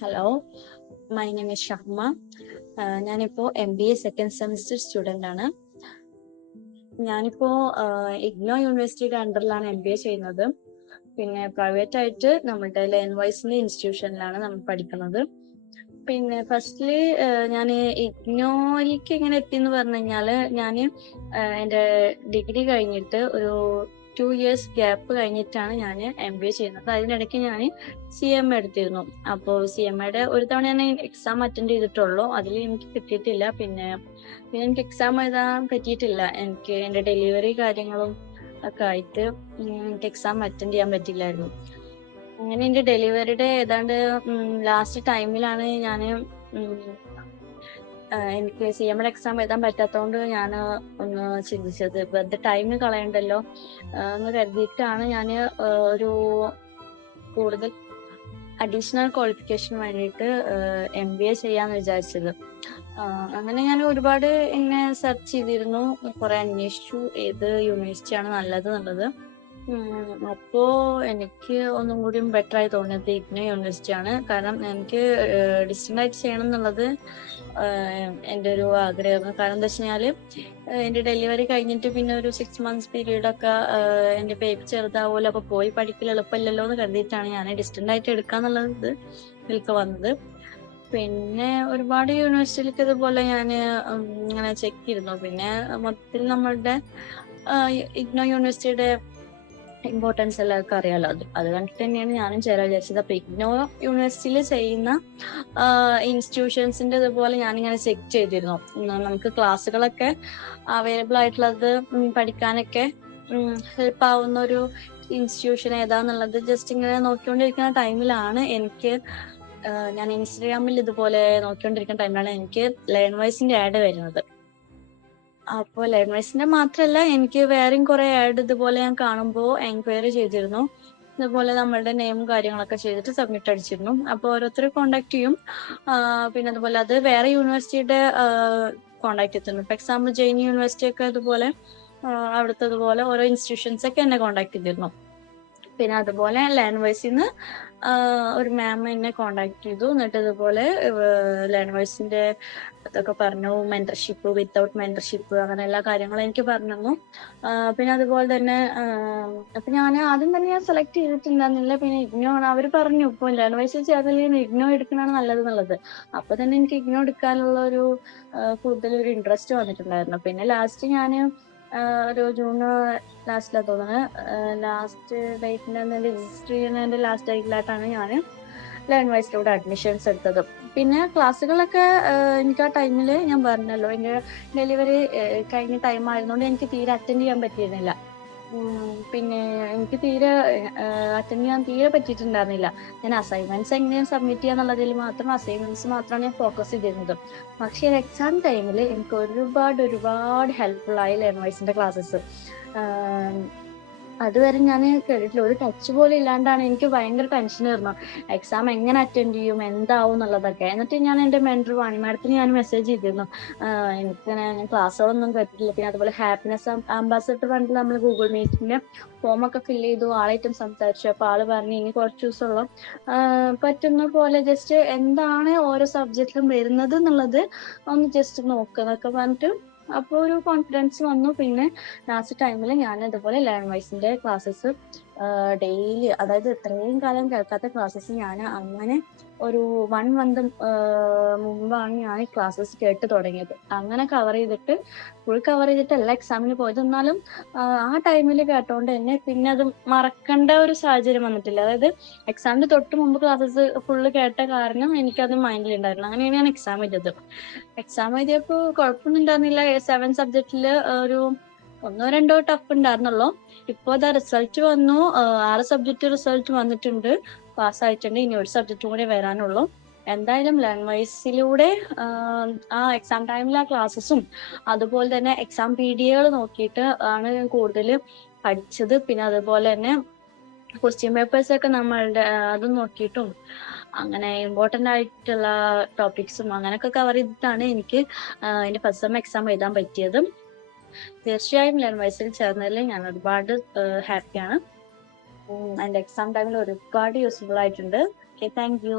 Hello my name is Shahma ഞാനിപ്പോ M B A second semester student ആണ്. ഞാനിപ്പോ ഇഗ്നോ യൂണിവേഴ്സിറ്റിയുടെ അണ്ടറിലാണ് എം ബി എ ചെയ്യുന്നത്. പിന്നെ പ്രൈവറ്റ് ആയിട്ട് നമ്മുടെ ലെൻ വൈസിന്റെ ഇൻസ്റ്റിറ്റ്യൂഷനിലാണ് നമ്മൾ പഠിക്കുന്നത്. പിന്നെ ഫസ്റ്റ്ലി ഞാൻ ഇഗ്നോയിലേക്ക് എങ്ങനെ എത്തി എന്ന് പറഞ്ഞു കഴിഞ്ഞാൽ ഞാൻ എന്റെ ഡിഗ്രി കഴിഞ്ഞിട്ട് ഒരു ടു ഇയേഴ്സ് ഗ്യാപ്പ് കഴിഞ്ഞിട്ടാണ് ഞാൻ എം ബി എ ചെയ്യുന്നത്. അതിനിടയ്ക്ക് ഞാൻ സി എം എ എടുത്തിരുന്നു. അപ്പോൾ സി എം എയുടെ ഒരു തവണ ഞാൻ എക്സാം അറ്റൻഡ് ചെയ്തിട്ടുള്ളൂ. അതിൽ എനിക്ക് കിട്ടിയിട്ടില്ല. പിന്നെ പിന്നെ എനിക്ക് എക്സാം എഴുതാൻ പറ്റിയിട്ടില്ല. എനിക്ക് എന്റെ ഡെലിവറി കാര്യങ്ങളും ഒക്കെ ആയിട്ട് എനിക്ക് എക്സാം അറ്റൻഡ് ചെയ്യാൻ പറ്റില്ലായിരുന്നു. അങ്ങനെ എന്റെ ഡെലിവറിയുടെ ഏതാണ്ട് ലാസ്റ്റ് ടൈമിലാണ് ഞാൻ എനിക്ക് സി എം എക്സാം എഴുതാൻ പറ്റാത്തതുകൊണ്ട് ഞാൻ ഒന്ന് ചിന്തിച്ചത്. വെറുതെ ടൈം കളയണ്ടല്ലോ. എന്ന് കരുതിയിട്ടാണ് ഞാൻ ഒരു കൂടുതൽ അഡീഷണൽ ക്വാളിഫിക്കേഷൻ വേണ്ടിയിട്ട് എം ബി എ ചെയ്യാന്ന് വിചാരിച്ചത്. അങ്ങനെ ഞാൻ ഒരുപാട് ഇങ്ങനെ സെർച്ച് ചെയ്തിരുന്നു. കുറെ അന്വേഷിച്ചു. ഏത് യൂണിവേഴ്സിറ്റിയാണ് നല്ലത് എന്നുള്ളത്. അപ്പോ എനിക്ക് ഒന്നും കൂടി ബെറ്റർ ആയി തോന്നിയത് ഇഗ്നോ യൂണിവേഴ്സിറ്റി ആണ്. കാരണം എനിക്ക് ഡിസ്റ്റന്റ് ആയിട്ട് ചെയ്യണം എന്നുള്ളത് എന്റെ ഒരു ആഗ്രഹം കാരണം എന്താ വെച്ച് എന്റെ എന്റെ ഡെലിവറി കഴിഞ്ഞിട്ട് പിന്നെ ഒരു സിക്സ് മന്ത്സ് പീരീഡ് ഒക്കെ എന്റെ എന്റെ ബേബി ചെറുതാവുമല്ലോ അപ്പൊ പോയി പഠിക്കൽ എളുപ്പമില്ലല്ലോ എന്ന് കരുതിയിട്ടാണ് ഞാൻ ഡിസ്റ്റന്റ് ആയിട്ട് എടുക്കാന്നുള്ളത് എനിക്ക് വന്നത്. പിന്നെ ഒരുപാട് യൂണിവേഴ്സിറ്റിയിലേക്ക് ഇതുപോലെ ഞാൻ ഇങ്ങനെ ചെക്ക് ചെയ്തിരുന്നു. പിന്നെ മൊത്തത്തിൽ നമ്മളുടെ ഇഗ്നോ യൂണിവേഴ്സിറ്റിയുടെ ഇമ്പോർട്ടൻസ് എല്ലാവർക്കും അറിയാലോ അത് അത് കണ്ടിട്ട് തന്നെയാണ് ഞാനും ചേരാൻ വിചാരിച്ചത്. അപ്പൊ ഇഗ്നോ യൂണിവേഴ്സിറ്റിയിൽ ചെയ്യുന്ന ഇൻസ്റ്റിറ്റ്യൂഷൻസിന്റെ ഇതുപോലെ ഞാനിങ്ങനെ ചെക്ക് ചെയ്തിരുന്നു. നമുക്ക് ക്ലാസ്സുകളൊക്കെ അവൈലബിൾ ആയിട്ടുള്ളത് പഠിക്കാനൊക്കെ ഹെൽപ്പ് ആവുന്ന ഒരു ഇൻസ്റ്റിറ്റ്യൂഷൻ ഏതാന്നുള്ളത് ജസ്റ്റ് ഇങ്ങനെ നോക്കിക്കൊണ്ടിരിക്കുന്ന ടൈമിലാണ് എനിക്ക് ഞാൻ ഇൻസ്റ്റഗ്രാമിൽ ഇതുപോലെ നോക്കിക്കൊണ്ടിരിക്കുന്ന ടൈമിലാണ് എനിക്ക് ലേൺ വൈസിന്റെ ആഡ് വരുന്നത്. അപ്പോൾ ലൈമേഴ്സിന്റെ മാത്രല്ല എനിക്ക് വേറെയും കുറെ ആഡ് ഇതുപോലെ ഞാൻ കാണുമ്പോൾ എൻക്വയറി ചെയ്തിരുന്നു. ഇതുപോലെ നമ്മളുടെ നെയിം കാര്യങ്ങളൊക്കെ ചെയ്തിട്ട് സബ്മിറ്റ് അടിച്ചിരുന്നു. അപ്പോൾ ഓരോരുത്തരെ കോണ്ടാക്ട് ചെയ്യും. പിന്നെ അതുപോലെ അത് വേറെ യൂണിവേഴ്സിറ്റിയുടെ കോണ്ടാക്ട് ചെയ്തിരുന്നു ഇപ്പൊ എക്സാമ്പിൾ ജെയിൻ യൂണിവേഴ്സിറ്റി ഒക്കെ അതുപോലെ അവിടുത്തെ അതുപോലെ ഓരോ ഇൻസ്റ്റിറ്റ്യൂഷൻസ് ഒക്കെ എന്നെ കോണ്ടാക്ട് ചെയ്തിരുന്നു. പിന്നെ അതുപോലെ ലേൺ വൈസിന്ന് ഒരു മാം എന്നെ കോണ്ടാക്ട് ചെയ്തു. എന്നിട്ട് ഇതുപോലെ ലേൺ വൈസിന്റെ ഇതൊക്കെ പറഞ്ഞു. മെന്റർഷിപ്പ് വിത്തൗട്ട് മെന്റർഷിപ്പ് അങ്ങനെ എല്ലാ കാര്യങ്ങളും എനിക്ക് പറഞ്ഞു തന്നു പിന്നെ അതുപോലെ തന്നെ അപ്പൊ ഞാൻ ആദ്യം തന്നെ ഞാൻ സെലക്ട് ചെയ്തിട്ടുണ്ടായിരുന്നില്ല. പിന്നെ ഇഗ്നോ ആണ്. അവർ പറഞ്ഞു ഇപ്പൊ ലേൺ വൈസ് ചേർന്നില്ല ഇഗ്നോ എടുക്കണതാണ് നല്ലത് എന്നുള്ളത് അപ്പൊ തന്നെ എനിക്ക് ഇഗ്നോ എടുക്കാനുള്ള ഒരു കൂടുതൽ ഒരു ഇൻട്രസ്റ്റ് വന്നിട്ടുണ്ടായിരുന്നു. പിന്നെ ലാസ്റ്റ് ഞാൻ ഒരു ജൂൺ ലാസ്റ്റിലാണ് തോന്നുന്നത് ലാസ്റ്റ് ഡേറ്റിന് രജിസ്റ്റർ ചെയ്യുന്നതിന്റെ ലാസ്റ്റ് ഡേറ്റിലായിട്ടാണ് ഞാൻ ലേൺ വൈസിലൂടെ അഡ്മിഷൻസ് എടുത്തത്. പിന്നെ ക്ലാസ്സുകളൊക്കെ എനിക്ക് ആ ടൈമിൽ ഞാൻ പറഞ്ഞല്ലോ എന്റെ ഡെലിവറി കഴിഞ്ഞ ടൈം ആയതുകൊണ്ട് എനിക്ക് തീരെ അറ്റൻഡ് ചെയ്യാൻ പറ്റിയിരുന്നില്ല. പിന്നെ എനിക്ക് തീരെ അറ്റൻഡ് ചെയ്യാൻ തീരെ പറ്റിയിട്ടുണ്ടായിരുന്നില്ല. ഞാൻ അസൈൻമെന്റ്സ് എങ്ങനെയാണ് സബ്മിറ്റ് ചെയ്യാന്നുള്ളതിൽ മാത്രം അസൈൻമെന്റ്സ് മാത്രമാണ് ഞാൻ ഫോക്കസ് ചെയ്തിരുന്നത്. പക്ഷേ എക്സാം ടൈമിൽ എനിക്ക് ഒരുപാട് ഒരുപാട് ലേൺ വൈസിന്റെ ക്ലാസ്സസ് അതുവരെ ഞാൻ കേട്ടിട്ടില്ല. ഒരു ടച്ച് പോലും ഇല്ലാണ്ടാണ് എനിക്ക് ഭയങ്കര ടെൻഷൻ ആയിരുന്നു. എക്സാം എങ്ങനെ അറ്റൻഡ് ചെയ്യും എന്താവും എന്നുള്ളതൊക്കെ. എന്നിട്ട് ഞാൻ എന്റെ മെന്റർ വാണി മാഡത്തിന് ഞാൻ മെസ്സേജ് ചെയ്തിരുന്നു. എനിക്ക് ഞാൻ ക്ലാസ്സുകളൊന്നും കേട്ടിട്ടില്ല. പിന്നെ അതുപോലെ ഹാപ്പിനെസ് ആംബാസഡർ ഫണ്ടിൽ നമ്മൾ ഗൂഗിൾ ഫോം ഒക്കെ ഫില്ല് ചെയ്തു ആളായിട്ടും സംസാരിച്ചു. അപ്പൊ ആൾ പറഞ്ഞു ഇനി കുറച്ച് ദിവസമുള്ള. പറ്റുന്ന പോലെ ജസ്റ്റ് എന്താണ് ഓരോ സബ്ജക്റ്റിലും വരുന്നത് എന്നുള്ളത് ഒന്ന് ജസ്റ്റ് നോക്കുക എന്നൊക്കെ പറഞ്ഞിട്ട് അപ്പോൾ ഒരു കോൺഫിഡൻസ് വന്നു. പിന്നെ ലാസ്റ്റ് ടൈമിൽ ഞാൻ ഇതുപോലെ ലേൺ വൈസിന്റെ ക്ലാസ്സസ് ഡെയിലി അതായത് ഇത്രയും കാലം കേൾക്കാത്ത ക്ലാസ്സസ് ഞാൻ അങ്ങനെ ഒരു വൺ മന്ത് മുമ്പാണ് ഞാൻ ക്ലാസ്സസ് കേട്ട് തുടങ്ങിയത്. അങ്ങനെ കവർ ചെയ്തിട്ട് ഫുൾ കവർ ചെയ്തിട്ട് എല്ലാ എക്സാമിന് പോയത്. എന്നാലും ആ, ടൈമിൽ കേട്ടോണ്ട് തന്നെ പിന്നെ അത് മറക്കേണ്ട ഒരു സാഹചര്യം വന്നിട്ടില്ല. അതായത് എക്സാമിന് തൊട്ട് മുമ്പ് ക്ലാസ്സസ് ഫുള്ള് കേട്ട കാരണം എനിക്കത് മൈൻഡിൽ ഉണ്ടായിരുന്നു അങ്ങനെയാണ് ഞാൻ എക്സാം എഴുതിയത്. എക്സാം എഴുതിയപ്പോൾ കുഴപ്പമൊന്നും ഉണ്ടായിരുന്നില്ല സെവൻ സബ്ജക്റ്റിൽ ഒരു ഒന്നോ രണ്ടോ ടഫ് ഉണ്ടായിരുന്നല്ലോ ഇപ്പോ അതാ റിസൾട്ട് വന്നു. ആറ് സബ്ജക്റ്റ് റിസൾട്ട് വന്നിട്ടുണ്ട്. പാസ് ആയിട്ടുണ്ട്. ഇനി ഒരു സബ്ജക്റ്റ് കൂടി വരാനുള്ളൂ. എന്തായാലും ലേൺ വൈസിലൂടെ ആ എക്സാം ടൈമിൽ ആ ക്ലാസ്സസും അതുപോലെ തന്നെ എക്സാം പി ഡി എകൾ നോക്കിയിട്ട് ആണ് ഞാൻ കൂടുതൽ പഠിച്ചത്. പിന്നെ അതുപോലെ തന്നെ ക്വസ്റ്റ്യൻ പേപ്പേഴ്സ് ഒക്കെ നമ്മളുടെ അത് നോക്കിയിട്ടും അങ്ങനെ ഇമ്പോർട്ടന്റ് ആയിട്ടുള്ള ടോപ്പിക്സും അങ്ങനെയൊക്കെ കവർ ചെയ്തിട്ടാണ് എനിക്ക് എന്റെ ഫസ്റ്റ് സെം എക്സാം എഴുതാൻ പറ്റിയത്. തീർച്ചയായും ലേൺ വൈസിൽ ചേർന്നതിൽ ഞാൻ ഒരുപാട് ഹാപ്പിയാണ് എന്റെ എക്സാം ടൈമിൽ ഒരുപാട് യൂസ്ഫുൾ ആയിട്ടുണ്ട്. Okay thank you